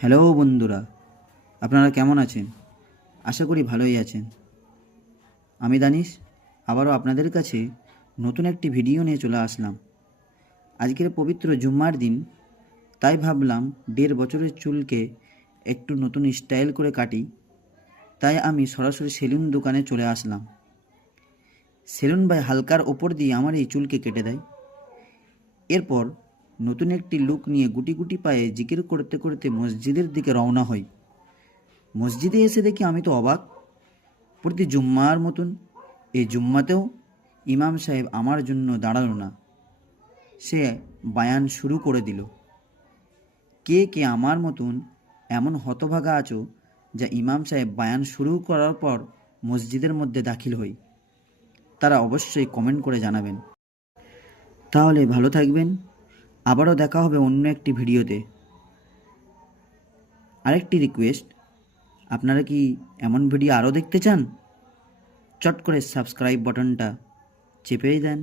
Hello বন্ধুরা, আপনারা কেমন আছেন? আশা করি ভালোই আছেন। আমি দানিশ আবারও আপনাদের কাছে নতুন একটি ভিডিও নিয়ে চলে আসলাম। আজকের পবিত্র জুম্মার দিন, তাই ভাবলাম 1.5 বছরের চুলকে একটু নতুন স্টাইল করে কাটি। তাই আমি সরাসরি সেলুন দোকানে চলে আসলাম। সেলুন ভাই হালকার ওপর দিয়ে আমার এই চুলকে কেটে দেয়। এরপর নতুন একটি লুক নিয়ে গুটি গুটি পায়ে জিকির করতে করতে মসজিদের দিকে রওনা হই। মসজিদে এসে দেখি আমি তো অবাক। প্রতি জুম্মার মতন এই জুম্মাতেও ইমাম সাহেব আমার জন্য দাঁড়ালো না, সে বায়ান শুরু করে দিল। কে কে আমার মতন এমন হতভাগা আছো যা ইমাম সাহেব বায়ান শুরু করার পর মসজিদের মধ্যে দাখিল হই? তারা অবশ্যই কমেন্ট করে জানাবেন। তাহলে ভালো থাকবেন, আবারও দেখা হবে অন্য একটি ভিডিওতে। আরেকটি রিকোয়েস্ট, আপনারা কি এমন ভিডিও আরও দেখতে চান? চট করে সাবস্ক্রাইব বাটনটা চেপেই দেন।